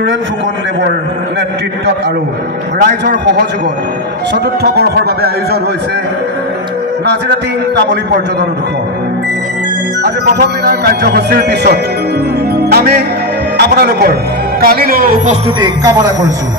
সুৰেন ফুকনদেৱৰ নেতৃত্বত আৰু ৰাইজৰ সহযোগত চতুৰ্থ বৰ্ষৰ বাবে আয়োজন হৈছে নাজিৰাতি তামুলী পৰ্যটন উৎসৱ। আজি প্ৰথম দিনৰ কাৰ্যসূচীৰ পিছত আমি আপোনালোকৰ কালিলৈ উপস্থিতি কামনা কৰিছোঁ।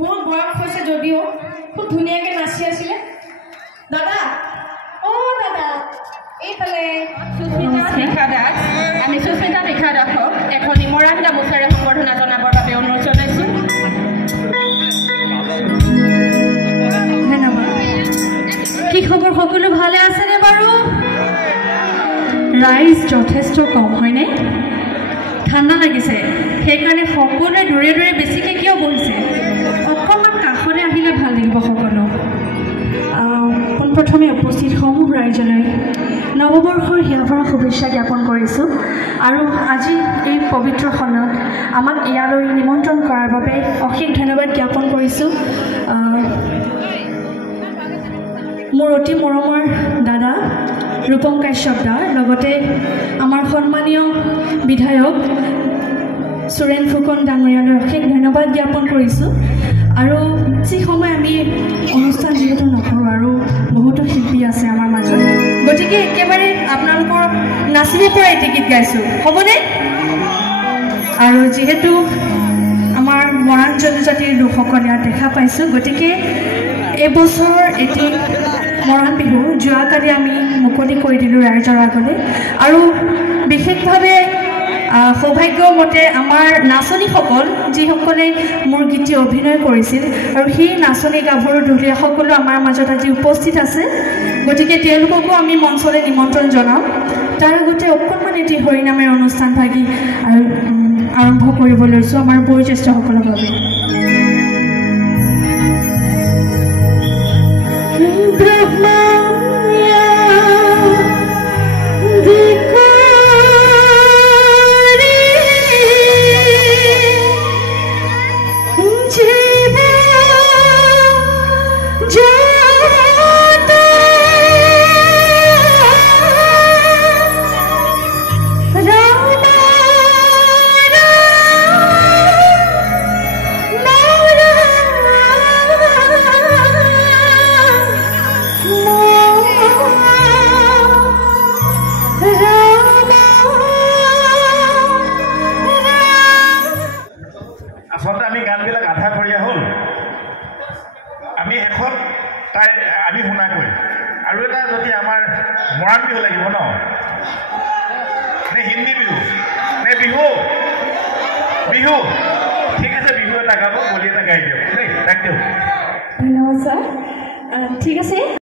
বহুত বয়স হৈছে যদিও খুব ধুনীয়াকৈ নাচি আছিলে। দাদা দাদা এইফালে সুস্মিতা শিখা দাস, আমি সুস্মিতা শিখা দাসক এখন ইমৰাণ গামোচাৰে সম্বৰ্ধনা জনাবৰ বাবে অনুৰোধ জনাইছোঁ। ধন্যবাদ। কি খবৰ, সকলো ভালে আছেনে বাৰু? ৰাইজ যথেষ্ট কম হয়নে? ঠাণ্ডা লাগিছে, সেইকাৰণে সকলোৱে দূৰে দূৰে বেছিকৈ কিয় বহিছে? অকণমান কাষলৈ আহিলে ভাল লাগিব সকলো। পোনপ্ৰথমে উপস্থিত সমূহ ৰাইজলৈ নৱবৰ্ষৰ হিয়াভৰা শুভেচ্ছা জ্ঞাপন কৰিছোঁ। আৰু আজি এই পবিত্ৰ সময়ত আমাক ইয়ালৈ নিমন্ত্ৰণ কৰাৰ বাবে অশেষ ধন্যবাদ জ্ঞাপন কৰিছোঁ। মোৰ অতি মৰমৰ দাদা ৰূপম কাশ্যপ দাৰ লগতে আমাৰ সন্মানীয় বিধায়ক সুৰেন ফুকন ডাঙৰীয়ালৈ অশেষ ধন্যবাদ জ্ঞাপন কৰিছোঁ। আৰু যি সময় আমি অনুষ্ঠান যিহেতু নকৰোঁ আৰু বহুতো শিল্পী আছে আমাৰ মাজত, গতিকে একেবাৰে আপোনালোকৰ নাচিব পৰা এটি গীত গাইছোঁ, হ'বনে? আৰু যিহেতু আমাৰ মৰাণ জনজাতিৰ লোকসকল ইয়াত দেখা পাইছোঁ, গতিকে এইবছৰ এটি মৰাণ বিহু যোৱাকালি আমি মুকলি কৰি দিলোঁ ৰাইজৰ আগলৈ। আৰু বিশেষভাৱে সৌভাগ্যমতে আমাৰ নাচনীসকল যিসকলে মোৰ গীতটি অভিনয় কৰিছিল আৰু সেই নাচনী গাভৰু ঢুলীয়া সকলো আমাৰ মাজত আজি উপস্থিত আছে। গতিকে তেওঁলোককো আমি মঞ্চলৈ নিমন্ত্ৰণ জনাওঁ। তাৰ আগতে অকণমান এটি হৰিনামেৰ অনুষ্ঠান ভাগি আৰু আৰম্ভ কৰিব লৈছোঁ আমাৰ বয়োজ্যেষ্ঠসকলৰ বাবে। আচলতে আমি গানবিলাক আধা খৰীয়া হ'ল, আমি শেষত আমি শুনাকৈ আৰু এটা যদি আমাৰ মৰাণ বিহু লাগিব ন, নে হিন্দী বিহু নে বিহু বিহু ঠিক আছে, বিহু এটা গাব, বলি এটা গাই দিয়ক দেই। Thank you. ধন্যবাদ ছাৰ। ঠিক আছে।